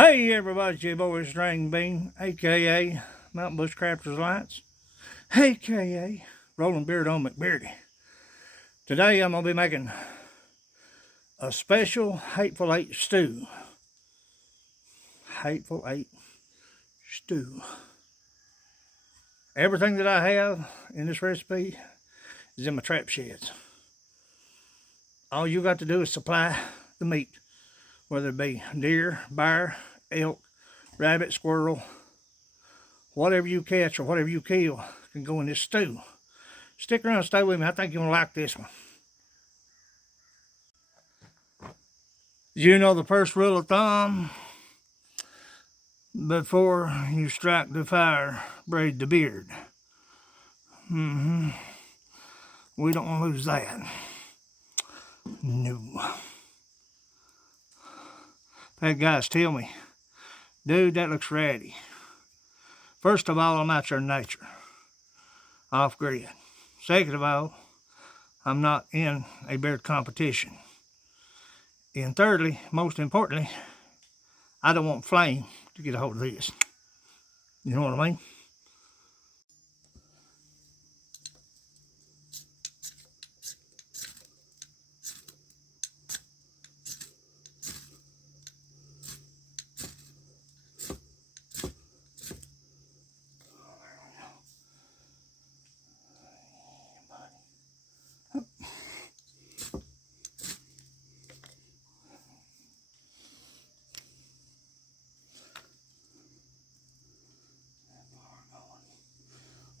Hey everybody, it's your boy String Bean, aka Mountain Bush Crafters Lights, aka Rolling Beard on McBeardy. Today I'm going to be making a special Hateful Eight Stew. Hateful Eight Stew. Everything that I have in this recipe is in my trap sheds. All you got to do is supply the meat, whether it be deer, bear, elk, rabbit, squirrel, whatever you catch or whatever you kill can go in this stew. Stick around and stay with me. I think you're going to like this one. You know the first rule of thumb: before you strike the fire, braid the beard. We don't want to lose that. No. I've had guys tell me, dude, that looks ratty. First of all, I'm out there in nature, off grid. Second of all, I'm not in a beard competition. And thirdly, most importantly, I don't want flame to get a hold of this. You know what I mean?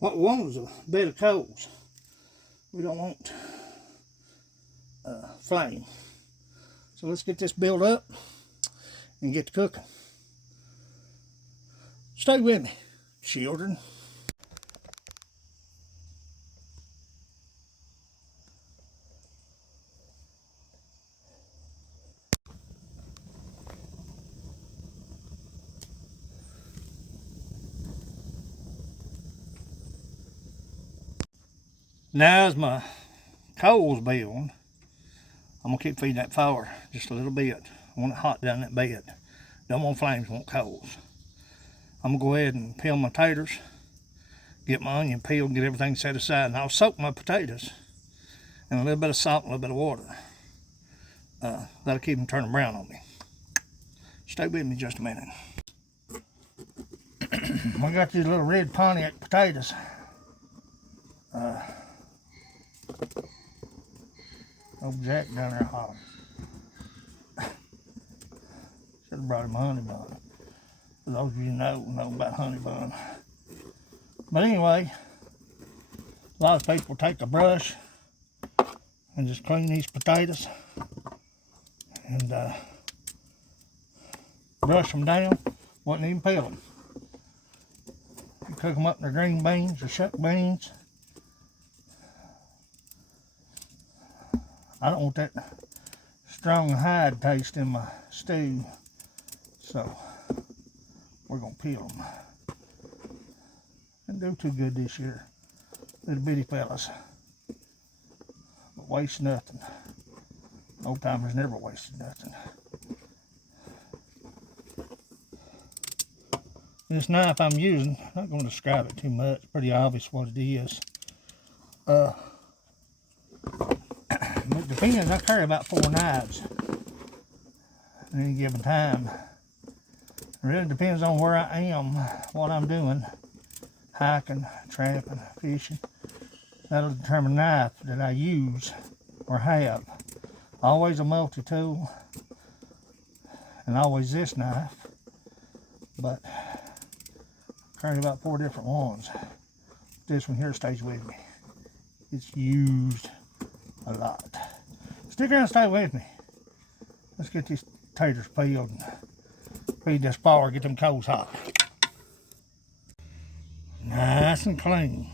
What we want is a bed of coals. We don't want flame. So let's get this built up and get to cooking. Stay with me, children. Now as my coals build, I'm going to keep feeding that fire just a little bit. I want it hot down that bed. Don't want flames, want coals. I'm going to go ahead and peel my taters, get my onion peeled, get everything set aside, and I'll soak my potatoes in a little bit of salt and a little bit of water. That'll keep them turning brown on me. Stay with me just a minute. I got these little red Pontiac potatoes. Old Jack down there hollering. Should have brought him a honey bun. For those of you who know about honey bun. But anyway, a lot of people take a brush and just clean these potatoes and brush them down. Wouldn't even peel them. You cook them up in their green beans or shuck beans. I don't want that strong hide taste in my stew, so we're going to peel them. Didn't do too good this year, little bitty fellas, but waste nothing. Old timers never wasted nothing. This knife I'm using, I'm not going to describe it too much, pretty obvious what it is. It depends. I carry about 4 knives at any given time. It really depends on where I am, what I'm doing, hiking, trapping, fishing. That'll determine the knife that I use or have. Always a multi-tool, and always this knife, but I carry about 4 different ones. This one here stays with me. It's used a lot. Stick around and stay with me. Let's get these taters peeled and feed this fire, get them coals hot. Nice and clean.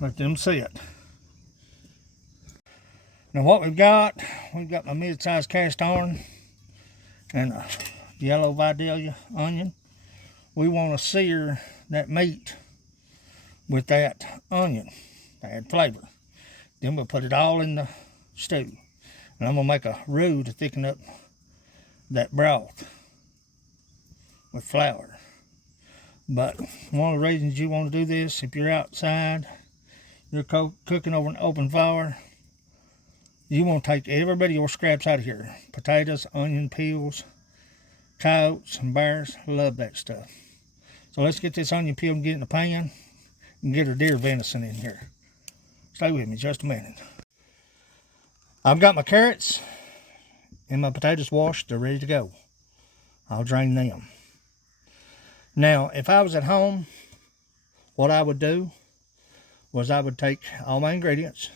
Let them sit. Now what we've got my mid-sized cast iron and a yellow Vidalia onion. We want to sear that meat with that onion to add flavor. Then we'll put it all in the stew. And I'm going to make a roux to thicken up that broth with flour. But one of the reasons you want to do this, if you're outside, you're cooking over an open fire, you want to take every bit of your scraps out of here. Potatoes, onion peels, coyotes and bears love that stuff. So let's get this onion peel and get it in the pan and get our deer venison in here. Stay with me just a minute. I've got my carrots and my potatoes washed. They're ready to go. I'll drain them. Now, if I was at home, what I would do was I would take all my ingredients,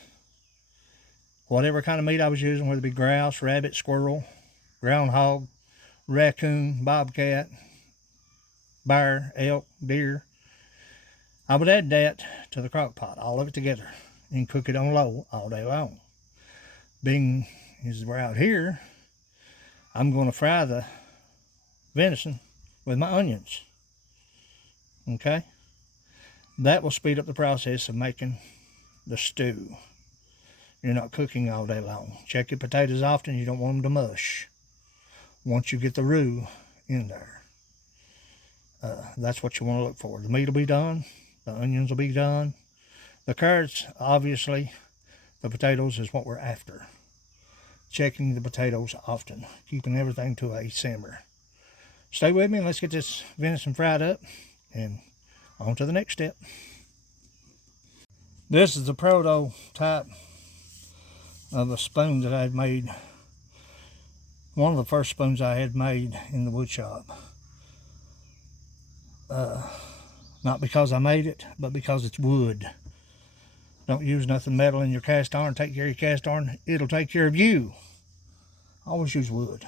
whatever kind of meat I was using, whether it be grouse, rabbit, squirrel, groundhog, raccoon, bobcat, bear, elk, deer. I would add that to the crock pot, all of it together, and cook it on low all day long. Being as we're out here, I'm going to fry the venison with my onions. Okay? That will speed up the process of making the stew. You're not cooking all day long. Check your potatoes often. You don't want them to mush. Once you get the roux in there, that's what you want to look for. The meat will be done. The onions will be done. The carrots, obviously, the potatoes is what we're after. Checking the potatoes often. Keeping everything to a simmer. Stay with me and let's get this venison fried up and on to the next step. This is the prototype of a spoon that I had made. One of the first spoons I had made in the wood shop. Not because I made it, but because it's wood. Don't use nothing metal in your cast iron. Take care of your cast iron. It'll take care of you. Always use wood.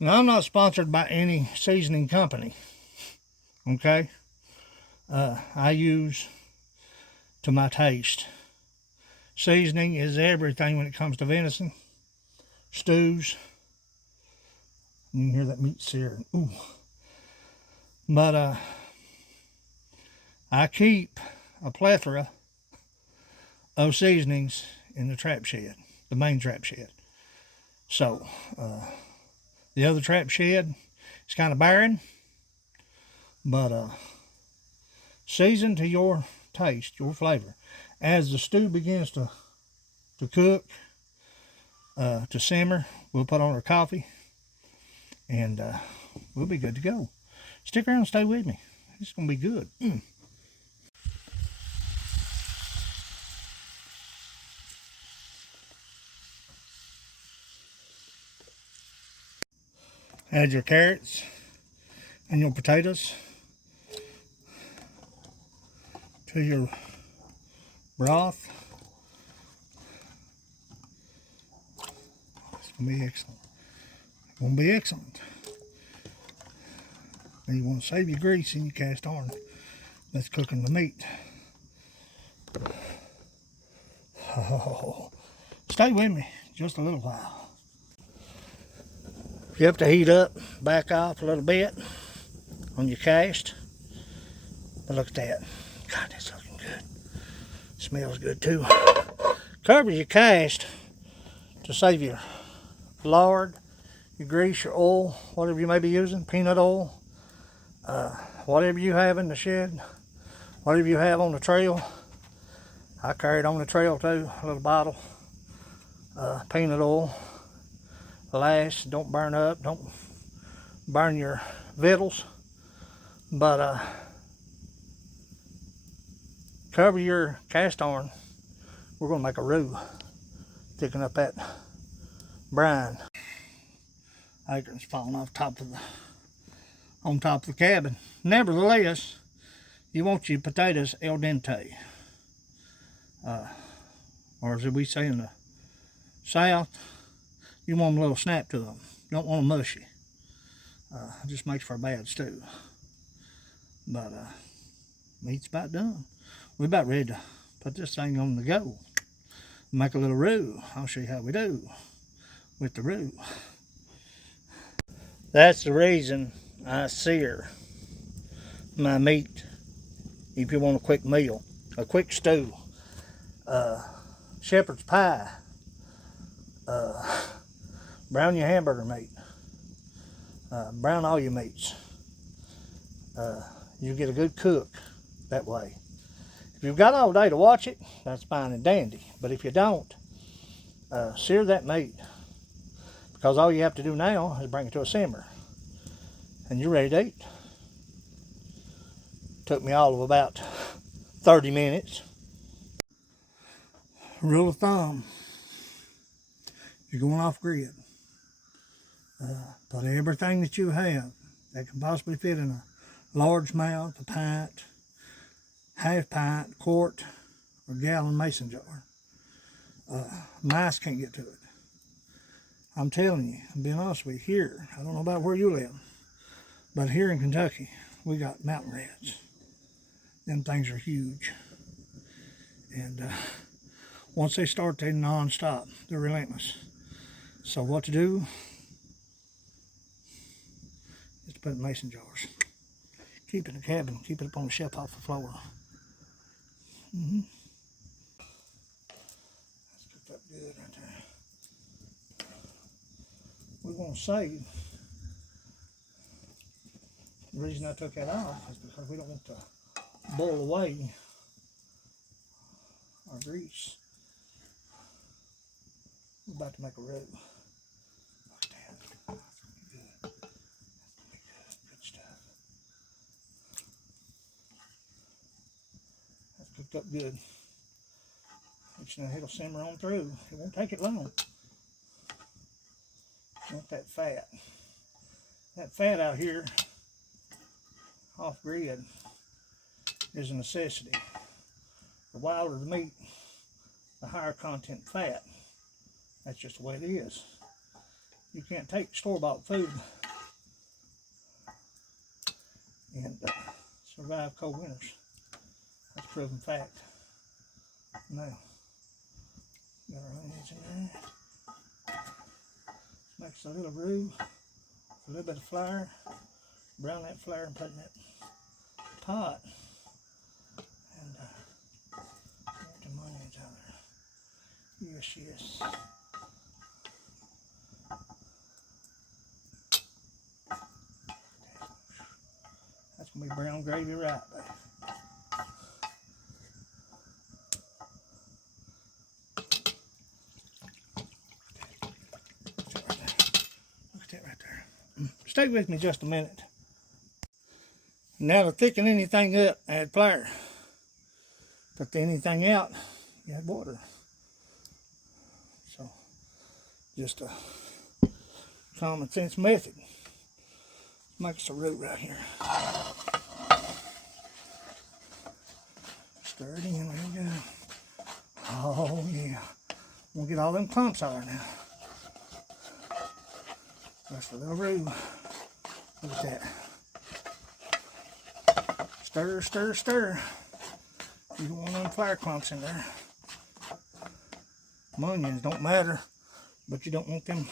Now, I'm not sponsored by any seasoning company. Okay? I use to my taste. Seasoning is everything when it comes to venison, stews. You can hear that meat searing. Ooh. But I keep a plethora of seasonings in the trap shed, the main trap shed. So, the other trap shed is kind of barren, but season to your taste, your flavor. As the stew begins to cook, to simmer, we'll put on our coffee, and we'll be good to go. Stick around and stay with me. It's going to be good. Add your carrots and your potatoes to your broth. It's going to be excellent. It's going to be excellent. And you want to save your grease in your cast iron that's cooking the meat. Oh, stay with me just a little while. You have to heat up, back off a little bit on your cast. But look at that. God, that's looking good. Smells good too. Cover your cast to save your lard, your grease, your oil, whatever you may be using, peanut oil, whatever you have in the shed, whatever you have on the trail. I carry it on the trail too, a little bottle, peanut oil. Last, don't burn up, don't burn your victuals, but cover your cast iron. We're going to make a roux, thicken up that brine. Acorns falling off on top of the cabin. Nevertheless, you want your potatoes al dente, or as we say in the South, you want them a little snap to them. You don't want them mushy. It just makes for a bad stew. But meat's about done. We're about ready to put this thing on the go. Make a little roux. I'll show you how we do with the roux. That's the reason I sear my meat. If you want a quick meal, a quick stew, shepherd's pie, Brown your hamburger meat. Brown all your meats. You get a good cook that way. If you've got all day to watch it, that's fine and dandy. But if you don't, sear that meat. Because all you have to do now is bring it to a simmer. And you're ready to eat. Took me all of about 30 minutes. Rule of thumb, you're going off grid. Put everything that you have that can possibly fit in a large mouth, a pint, half pint, quart, or gallon mason jar. Mice can't get to it. I'm telling you, I'm being honest with you, here, I don't know about where you live, but here in Kentucky, we got mountain rats. Them things are huge. And once they start, they non-stop. They're relentless. So what to do is to put it in mason jars. Keep it in the cabin. Keep it up on the shelf off the floor. That's cooked up good right there. We want to save. The reason I took that off is because we don't want to boil away our grease. We're about to make a roux. Look at that. That's gonna be good. That's gonna be good. Good stuff. That's cooked up good. It'll simmer on through. It won't take it long. You want that fat. That fat out here off grid is a necessity. The wilder the meat, the higher content fat. That's just the way it is. You can't take store-bought food and survive cold winters. That's a proven fact. Now, got our onions in there. Makes a little roux, a little bit of flour. Brown that flour and put in that pot. And get the onions out there. Yes, yes. That's going to be brown gravy right there. Look at that right there. Stay with me just a minute. Now to thicken anything up, add flour. To thin anything out, you add water. So, just a common sense method. Makes a roux right here. Stir it in, there we go. Oh yeah. We'll get all them clumps out of there now. Just a little roux. Look at that. Stir, stir, stir. You don't want them flour clumps in there. Onions don't matter, but you don't want them.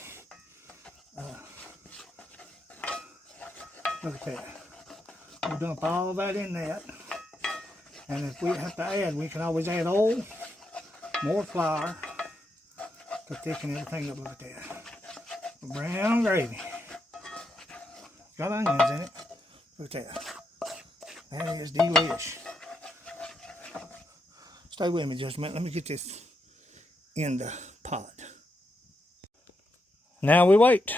Look at that. We'll dump all that in that. And if we have to add, we can always add oil, more flour to thicken everything up. Look at that. Brown gravy. Got onions in it. Look at that. That is delish. Stay with me just a minute. Let me get this in the pot. Now we wait.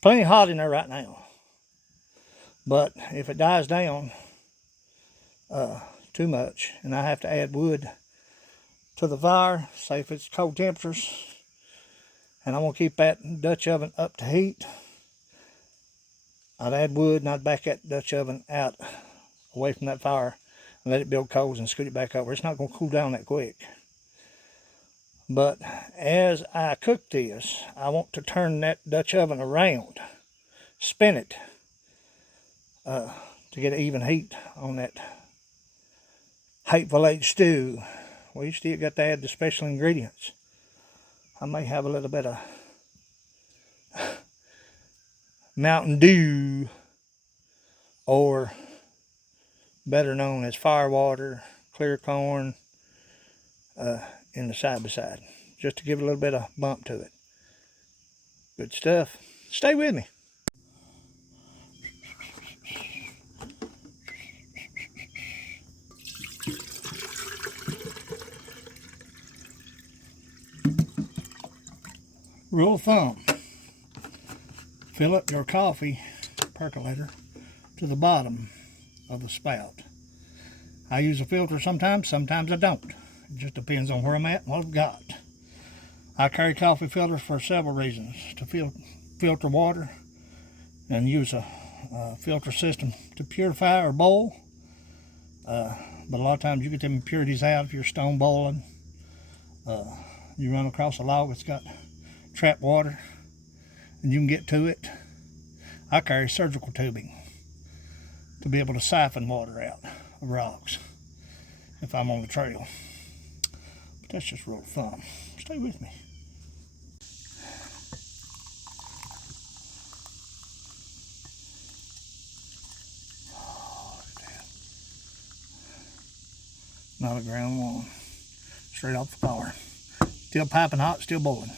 Plenty hot in there right now. But if it dies down too much and I have to add wood to the fire, say if it's cold temperatures, and I want to keep that Dutch oven up to heat, I'd add wood and I'd back that Dutch oven out away from that fire and let it build coals and scoot it back over. It's not going to cool down that quick. But as I cook this, I want to turn that Dutch oven around, spin it to get an even heat on that Hateful Eight Stew. We still got to add the special ingredients. I may have a little bit of Mountain Dew, or better known as firewater, clear corn, in the side by side. just to give it a little bit of bump to it. Good stuff. Stay with me. Rule of thumb, fill up your coffee percolator to the bottom of the spout. I use a filter sometimes I don't. It just depends on where I'm at and what I've got. I carry coffee filters for several reasons. To filter water and use a filter system to purify or boil. But a lot of times you get them impurities out if you're stone boiling. You run across a log that's got trapped water and you can get to it. I carry surgical tubing to be able to siphon water out of rocks if I'm on the trail. But that's just rule of thumb. Stay with me. Oh, look at that. Not a ground one. Straight off the car. Still piping hot, still boiling.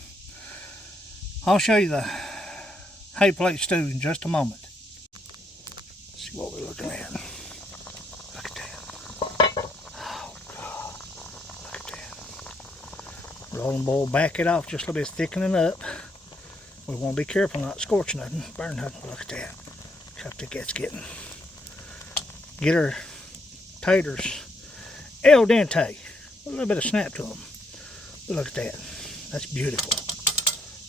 I'll show you the Hateful Eight Stew in just a moment. Let's see what we're looking at. Look at that. Oh God. Look at that. Rolling bowl, back it off just a little bit, thickening up. We want to be careful not to scorch nothing, burn nothing. Look at that. Look how thick that's getting. Get our taters al dente. A little bit of snap to them. But look at that. That's beautiful.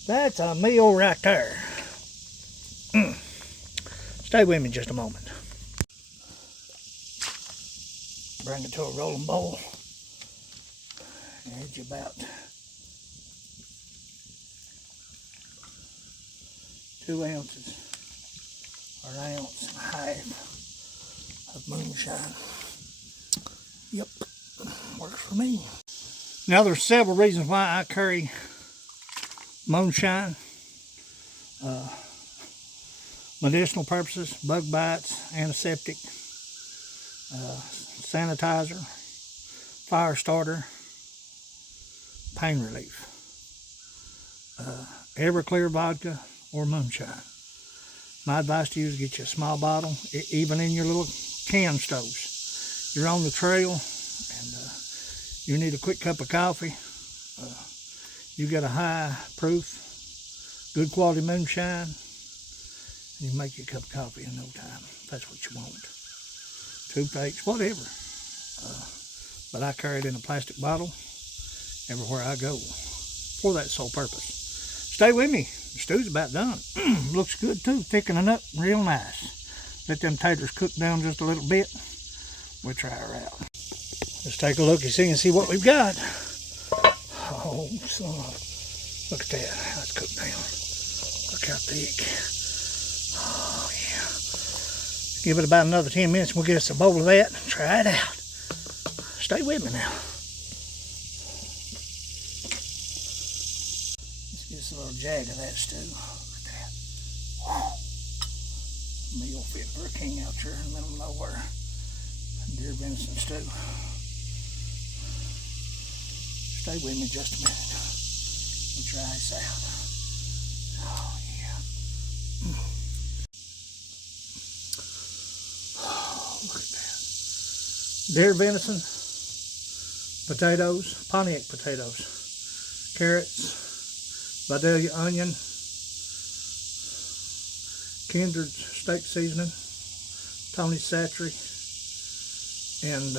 That's a meal right there. Stay with me just a moment. Bring it to a rolling bowl. Add you about 2 ounces or 1.5 ounces of moonshine. Yep, works for me. Now there's several reasons why I carry moonshine. Medicinal purposes, bug bites, antiseptic, sanitizer, fire starter, pain relief. Everclear vodka or moonshine. My advice to you is get you a small bottle, even in your little can stoves. You're on the trail and you need a quick cup of coffee. You get a high proof, good quality moonshine, and you make you a cup of coffee in no time. That's what you want. Toothaches, whatever. But I carry it in a plastic bottle everywhere I go for that sole purpose. Stay with me. The stew's about done. Looks good too, thickening up real nice. Let them taters cook down just a little bit. We'll try her out. Let's take a look and see what we've got. Oh, son. Look at that. That's cooked down. Look how thick. Oh, yeah. Give it about another 10 minutes and we'll get us a bowl of that and try it out. Stay with me now. Let's get us a little jag of that stew. Look at that. Whew. Meal fit for a king out here in the middle of nowhere. Deer venison stew. Stay with me just a minute. We'll try this out. Oh, yeah. Oh, look at that. Deer venison, potatoes, Pontiac potatoes, carrots, Vidalia onion, Kindred steak seasoning, Tony Satchery, and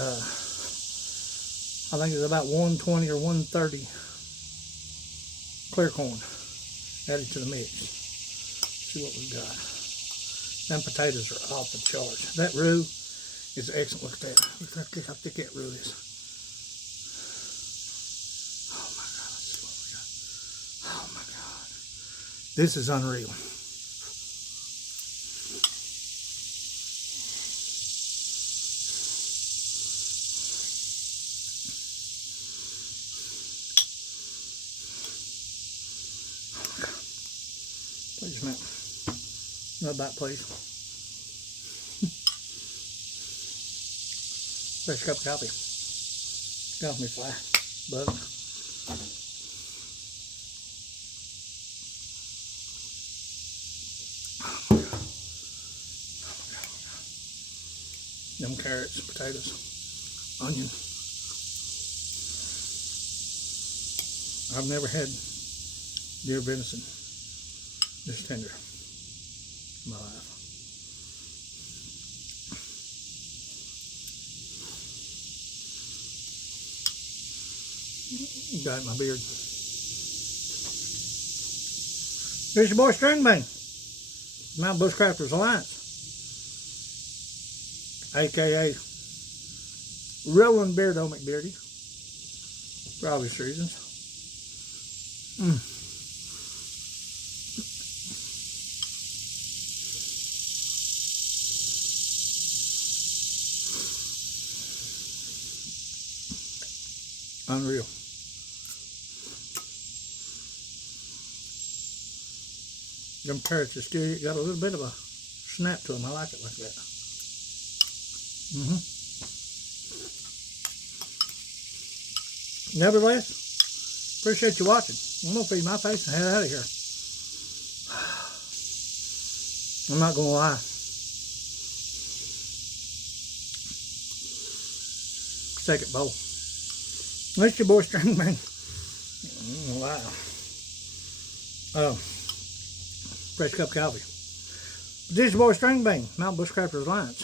I think it's about 120 or 130 clear corn added to the mix. See what we've got. Them potatoes are off the charts. That roux is excellent. Look at that. Look how thick that roux is. Oh my God, let's see what we got. Oh my God. This is unreal. Please, man. Another bite, please. Fresh cup of coffee. Get off me, fly. Bug. Them carrots, potatoes, onion. I've never had deer venison this tender in my life. Got my beard. Here's your boy String Bean, Mountain Bushcrafters Alliance, aka Rolling Beardo McBeardy, for obvious reasons. Unreal. Them carrots are still got a little bit of a snap to them. I like it like that. Nevertheless, appreciate you watching. I'm gonna feed my face and head out of here. I'm not gonna lie. Second bowl. That's your boy String Bean. Wow. Fresh cup of coffee. This is your boy String Bean, Mountain Bushcrafters Alliance.